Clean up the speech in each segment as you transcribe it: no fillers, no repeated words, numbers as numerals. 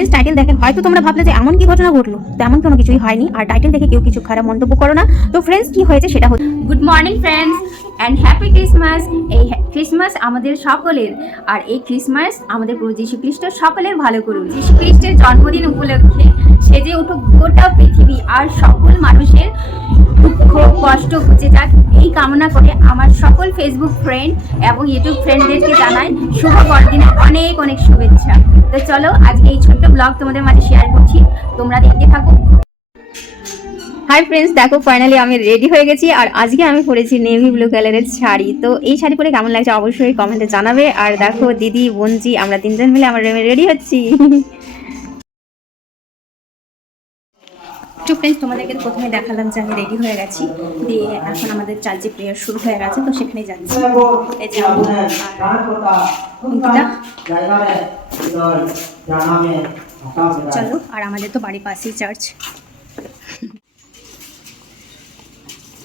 Friends title দেখে হয়তো তোমরা ভাবলে যে এমন কি ঘটনা ঘটলো, তেমন কোনো কিছুই হয়নি। আর টাইটেল দেখে কেউ কিছু খারাপ মন্তব্য করো না। তো ফ্রেন্ডস কি হয়েছে সেটা হচ্ছে, good morning friends and happy Christmas. এই ক্রিসমাস আমাদের সকলের, আর এই ক্রিসমাস আমাদের প্রভু যীশু খ্রিস্ট সকলের ভালো করুন। যীশু খ্রিস্টের জন্মদিন উপলক্ষে সেজে উঠুক গোটা পৃথিবী আর সকল মানুষের দুঃখ কষ্ট ঘুচে যাক, এই কামনা করে আমার সকল ফেসবুক ফ্রেন্ড এবং ইউটিউব ফ্রেন্ডদেরকে জানাই শুভ বড়দিনে অনেক অনেক শুভেচ্ছা। তো চলো আজকে এই ছোট্ট ব্লগ তোমাদের মাঝে শেয়ার করছি, তোমরা দেখতে থাকো। হাই ফ্রেন্ডস, দেখো ফাইনালি আমি রেডি হয়ে গেছি। আর আজকে আমি পরেছি নেভি ব্লু কালারের শাড়ি। তো এই শাড়ি পরে কেমন লাগছে অবশ্যই কমেন্টে জানাবে। আর দেখো দিদি বোনজি আমরা তিনজন মিলে আমার রুমে রেডি হচ্ছি। তো ফ্রেন্ডস তোমাদেরকে প্রথমে দেখালাম যে আমি রেডি হয়ে গেছি, দিয়ে এখন আমাদের চার্চে প্রেয়ার শুরু হয়ে গেছে, তো সেখানে যাচ্ছি। এই যে অঙ্কিতা, চলো। আর আমাদের তো বাড়ির পাশেই church.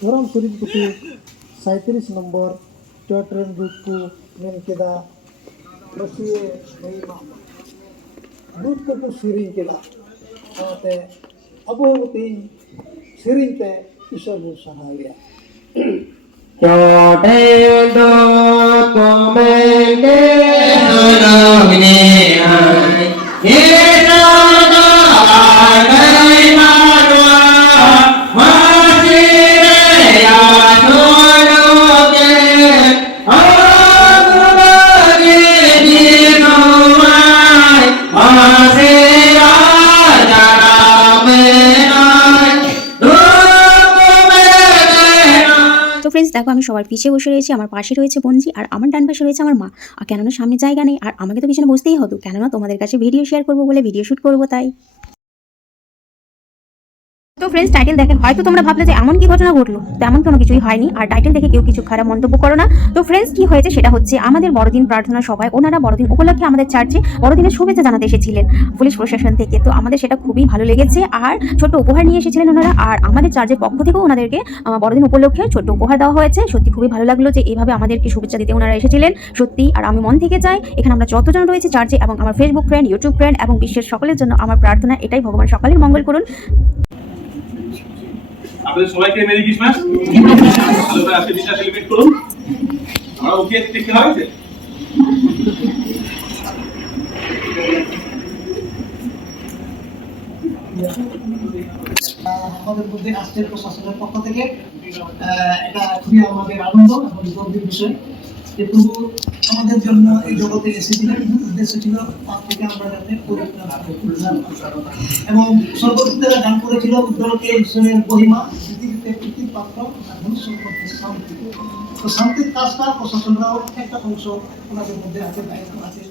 Orang Surin Putih 37 nomor Jotren Duku Menkeda Masih Meima Duku tu Surin Keda Ate Abu Putih Surin Te Isor Sahaya Jotren Duku Menkeda দেখো আমি সবার পিছিয়ে বসে রয়েছি, আমার পাশে রয়েছে বোনজি আর আমার ডান পাশে রয়েছে আমার মা। আর কেননা সামনে জায়গা নেই, আর আমাকে তো পিছনে বসতেই হতো, কেননা তোমাদের কাছে ভিডিও শেয়ার করবো বলে ভিডিও শ্যুট করবো তাই। তো ফ্রেন্ডস টাইটেল দেখে হয়তো তোমরা ভাবলে যে এমন কি ঘটনা ঘটলো, তেমন কোনো কিছুই হয়নি। আর টাইটেল দেখে কেউ কিছু খারাপ মন্তব্য করো না। তো ফ্রেন্ডস কি হয়েছে সেটা হচ্ছে, আমাদের বড়দিন প্রার্থনা সভায় ওনারা বড়দিন উপলক্ষে আমাদের চার্চে বড়দিনের শুভেচ্ছা জানাতে এসেছিলেন পুলিশ প্রশাসন থেকে। তো আমাদের সেটা খুবই ভালো লেগেছে, আর ছোট্ট উপহার নিয়ে এসেছিলেন ওনারা। আর আমাদের চার্চের পক্ষ থেকেও ওনাদেরকে বড়দিন উপলক্ষে ছোট্ট উপহার দেওয়া হয়েছে। সত্যি খুবই ভালো লাগলো যে এইভাবে আমাদেরকে শুভেচ্ছা দিতে ওনারা এসেছিলেন সত্যি। আর আমি মন থেকে চাই এখানে আমরা যতজন রয়েছে চার্চে এবং আমার ফেসবুক ফ্রেন্ড, ইউটিউব ফ্রেন্ড এবং বিশ্বের সকলের জন্য আমার প্রার্থনা এটাই, ভগবান সকলের মঙ্গল করুন। আপনাদের সবাইকে মেরি ক্রিসমাস। ভালো করে আজকে দিনটা সেলিব্রেট করুন। আমরা ওকে দেখতে হবে। আমাদের মধ্যে রাষ্ট্রের প্রশাসনের পক্ষ থেকে এটা খুবই আমাদের আনন্দ এবং গর্বের বিষয় যে প্রভু আমাদের জন্য এই জগতে এসেছিলেন। উদ্দেশ্য ছিল তার থেকে আমরা যাতে এবং সর্বত্রা দান করেছিল উদ্যোগকে ঈশ্বরের মহিমা, পৃথিবীতে পৃথিবীর পাত্র আর ভবিষ্যৎ মধ্যে শান্তি। তো শান্তির কাজটা প্রশাসনরাও একটা অংশ ওনাদের মধ্যে আছে, দায়িত্ব আছে।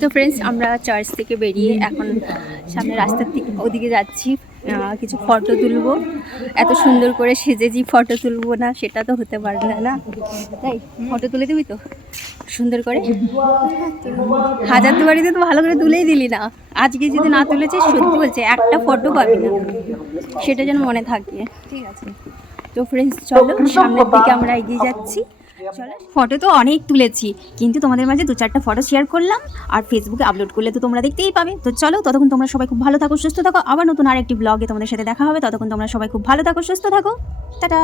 তো ফ্রেন্ডস আমরা চার্চ থেকে বেরিয়ে এখন সামনে রাস্তার দিকে ওদিকে যাচ্ছি, কিছু ফটো তুলবো। এত সুন্দর করে সেজেছি, ফটো তুলবো না সেটা তো হতে পারবে না, তাই ফটো তুলে দিবি তো সুন্দর করে। হাজারদুয়ারিতে তো ভালো করে তুলেই দিলি না, আজকে যদি না তুলেছিস সত্যি বলছে একটা ফটো পাবি না, সেটা যেন মনে থাকে, ঠিক আছে? তো ফ্রেন্ডস চলো সামনের দিকে আমরা এগিয়ে যাচ্ছি। চলো, ফটো তো অনেক তুলেছি, কিন্তু তোমাদের মাঝে 2-4টা ফটো শেয়ার করলাম, আর ফেসবুকে আপলোড করলে তো তোমরা দেখতেই পাবে। তো চলো, ততক্ষণ তোমরা সবাই খুব ভালো থাকো, সুস্থ থাকো। আবার নতুন আরেকটি ব্লগে তোমাদের সাথে দেখা হবে। ততক্ষণ তোমরা সবাই খুব ভালো থাকো, সুস্থ থাকো। টাটা।